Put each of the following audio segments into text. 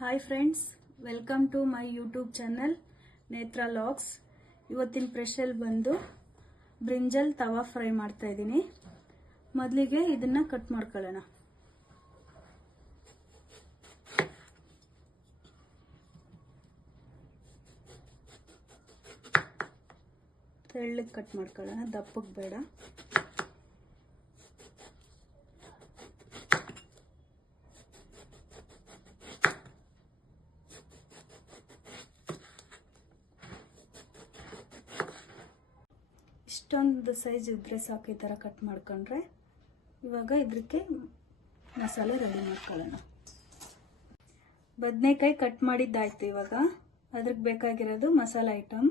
Hi friends, welcome to my YouTube channel Netra logs. ಇವತ್ತಿನ special ಬಂದು brinjal tawa fry ಮಾಡ್ತಾ ಇದ್ದೀನಿ. ಮೊದಲಿಗೆ ಇದನ್ನ ಕಟ್ ಮಾಡ್ಕೊಳ್ಳೋಣ. ತೆಳ್ಳಗೆ ಕಟ್ ಮಾಡ್ಕೊಳ್ಳೋಣ, ದಪ್ಪಕ್ಕೆ ಬೇಡ. ಇಷ್ಟೊಂದು ಸೈಜ್ ಇದ್ರೆ ಸಾಕು, ಈ ಥರ ಕಟ್ ಮಾಡ್ಕೊಂಡ್ರೆ. ಇವಾಗ ಇದಕ್ಕೆ ಮಸಾಲೆ ರೆಡಿ ಮಾಡ್ಕೊಳ್ಳೋಣ. ಬದನೆಕಾಯಿ ಕಟ್ ಮಾಡಿದ್ದಾಯ್ತು. ಇವಾಗ ಅದ್ರಿಗೆ ಬೇಕಾಗಿರೋದು ಮಸಾಲೆ ಐಟಮ್.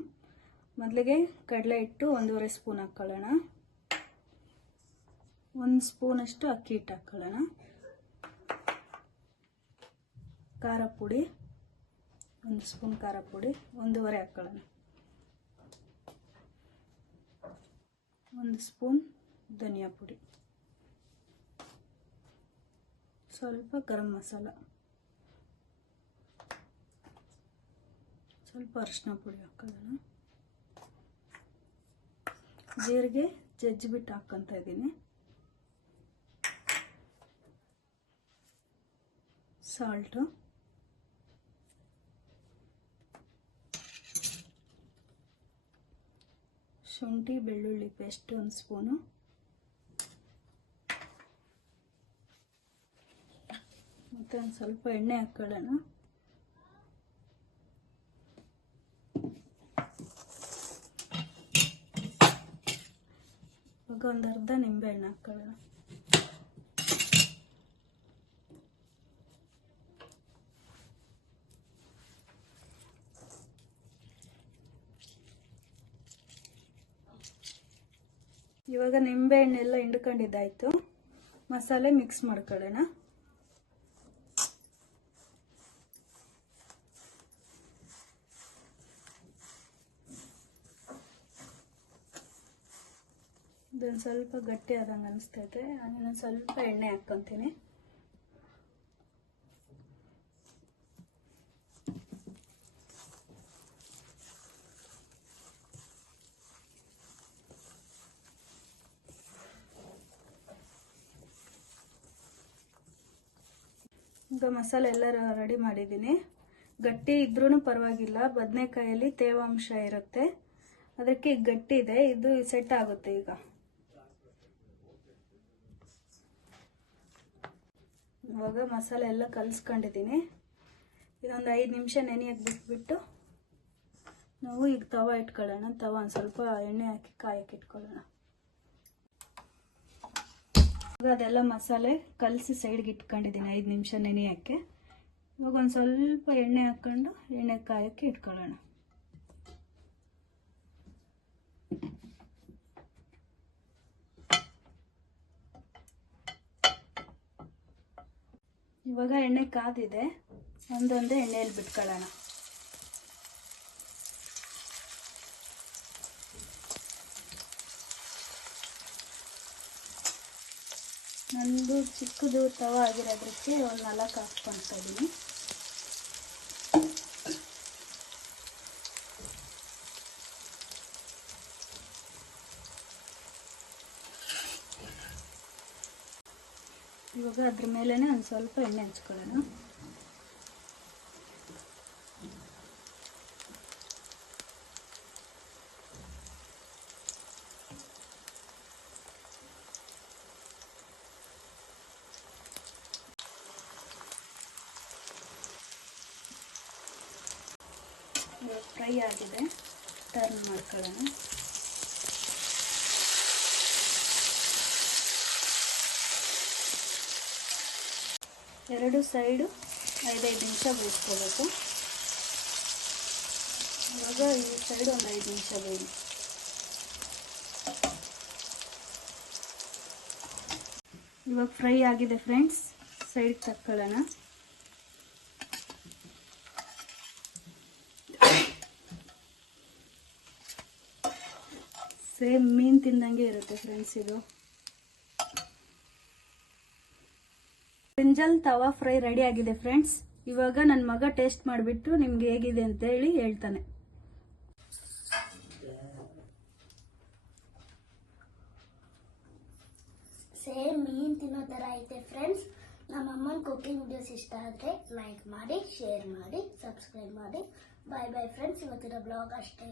ಮೊದಲಿಗೆ ಕಡಲೆ ಹಿಟ್ಟು 1.5 ಸ್ಪೂನ್ ಹಾಕ್ಕೊಳ್ಳೋಣ. 1 ಸ್ಪೂನಷ್ಟು ಅಕ್ಕಿ ಹಿಟ್ಟು ಹಾಕ್ಕೊಳ್ಳೋಣ. ಖಾರ ಪುಡಿ 1 ಸ್ಪೂನ್ ಖಾರ ಪುಡಿ 1.5 ಹಾಕ್ಕೊಳ್ಳೋಣ. 1 ಸ್ಪೂನ್ ಧನಿಯಾ ಪುಡಿ, ಸ್ವಲ್ಪ ಗರಂ ಮಸಾಲ, ಸ್ವಲ್ಪ ಅರಿಶಿನ ಪುಡಿ ಹಾಕೊಳ್ಳೋಣ. ಜೀರಿಗೆ ಜಜ್ಜಿಬಿಟ್ಟು ಹಾಕ್ಕೊಂತ ಇದ್ದೀನಿ. ಸಾಲ್ಟು, ಶುಂಠಿ ಬೆಳ್ಳುಳ್ಳಿ ಪೇಸ್ಟ್ 1 ಸ್ಪೂನು, ಮತ್ತು ಒಂದು ಸ್ವಲ್ಪ ಎಣ್ಣೆ ಹಾಕ್ಕೊಳ್ಳೋಣ. ಇವಾಗ ಒಂದು ಅರ್ಧ ನಿಂಬೆ ಹಣ್ಣು ಹಾಕ್ಕೊಳ್ಳೋಣ. ಇವಾಗ ನಿಂಬೆ ಹಣ್ಣೆಲ್ಲ ಹಿಂಡ್ಕೊಂಡಿದ್ದಾಯ್ತು. ಮಸಾಲೆ ಮಿಕ್ಸ್ ಮಾಡ್ಕೊಳ್ಳೋಣ. ಇದೊಂದು ಸ್ವಲ್ಪ ಗಟ್ಟಿ ಆದಂಗೆ ಅನಿಸ್ತೈತೆ. ಇನ್ನೊಂದು ಸ್ವಲ್ಪ ಎಣ್ಣೆ ಹಾಕ್ಕೊಂತೀನಿ. ಈಗ ಮಸಾಲೆ ಎಲ್ಲ ರೆಡಿ ಮಾಡಿದ್ದೀನಿ. ಗಟ್ಟಿ ಇದ್ರೂ ಪರವಾಗಿಲ್ಲ, ಬದನೆಕಾಯಲ್ಲಿ ತೇವಾಂಶ ಇರುತ್ತೆ, ಅದಕ್ಕೆ ಗಟ್ಟಿ ಇದೆ. ಇದು ಸೆಟ್ ಆಗುತ್ತೆ. ಈಗ ಇವಾಗ ಮಸಾಲೆ ಎಲ್ಲ ಕಲಿಸ್ಕೊಂಡಿದ್ದೀನಿ. ಇದೊಂದು 5 ನಿಮಿಷ ನೆನೆಯಕ್ಕೆ ಬಿಟ್ಬಿಟ್ಟು ನಾವು ಈಗ ತವಾ ಇಟ್ಕೊಳ್ಳೋಣ. ತವಾ ಒಂದು ಸ್ವಲ್ಪ ಎಣ್ಣೆ ಹಾಕಿ ಕಾಯಕ್ಕೆ ಇಟ್ಕೊಳ್ಳೋಣ. ಅದೆಲ್ಲ ಮಸಾಲೆ ಕಲಸಿ ಸೈಡ್ಗೆ ಇಟ್ಕೊಂಡಿದ್ದೀನಿ 5 ನಿಮಿಷ ನೆನೆಯೋಕ್ಕೆ. ಇವಾಗ ಒಂದು ಸ್ವಲ್ಪ ಎಣ್ಣೆ ಹಾಕ್ಕೊಂಡು ಎಣ್ಣೆ ಕಾಯಕ್ಕೆ ಇಟ್ಕೊಳ್ಳೋಣ. ಇವಾಗ ಎಣ್ಣೆ ಕಾದಿದೆ, ಒಂದೊಂದೇ ಎಣ್ಣೆಯಲ್ಲಿ ಬಿಟ್ಕೊಳ್ಳೋಣ. ನಂದು ಚಿಕ್ಕದು ತವಾ ಆಗಿರೋದಕ್ಕೆ ಒಂದು 4 ಹಾಕ್ಕೊಳ್ತಾ ಇದ್ದೀನಿ. ಇವಾಗ ಅದ್ರ ಮೇಲೇ ಒಂದು ಸ್ವಲ್ಪ ಎಣ್ಣೆ ಹಚ್ಕೊಳ್ಳೋಣ. ಫ್ರೈ ಆಗಿದೆ, ಟರ್ನ್ ಮಾಡ್ಕೊಳ್ಳೋಣ. ಎರಡು ಸೈಡು 5-5 ನಿಮಿಷ ಬೇಯಿಸ್ಕೋಬೇಕು. ಇವಾಗ ಈ ಸೈಡು ಒಂದು 5 ನಿಮಿಷ ಬೇಯಿ. ಇವಾಗ ಫ್ರೈ ಆಗಿದೆ ಫ್ರೆಂಡ್ಸ್, ಸೈಡ್ಗೆ ತಕ್ಕೊಳ್ಳೋಣ. ಸೇಮ್ ಮೀನು ತಿಂದಂಗೆ ಇರುತ್ತೆ ಫ್ರೆಂಡ್ಸ್ ಇದು. ಬ್ರಿಂಜಲ್ ತವಾ ಫ್ರೈ ರೆಡಿ ಆಗಿದೆ ಫ್ರೆಂಡ್ಸ್. ಇವಾಗ ನನ್ನ ಮಗ ಟೇಸ್ಟ್ ಮಾಡಿಬಿಟ್ಟು ನಿಮ್ಗೆ ಹೇಗಿದೆ ಅಂತ ಹೇಳಿ ಹೇಳ್ತಾನೆ. ಸೇಮ್ ಮೀನ್ ತಿನ್ನೋ ತರ ಐತೆ ಫ್ರೆಂಡ್ಸ್. ನಮ್ಮ ಅಮ್ಮನ ಕುಕಿಂಗ್ ವಿಡಿಯೋಸ್ ಇಷ್ಟ ಆದರೆ ಲೈಕ್ ಮಾಡಿ, ಶೇರ್ ಮಾಡಿ, ಸಬ್ಸ್ಕ್ರೈಬ್ ಮಾಡಿ. ಬಾಯ್ ಬಾಯ್ ಫ್ರೆಂಡ್ಸ್. ಇವತ್ತಿನ ಬ್ಲಾಗ್ ಅಷ್ಟೇ.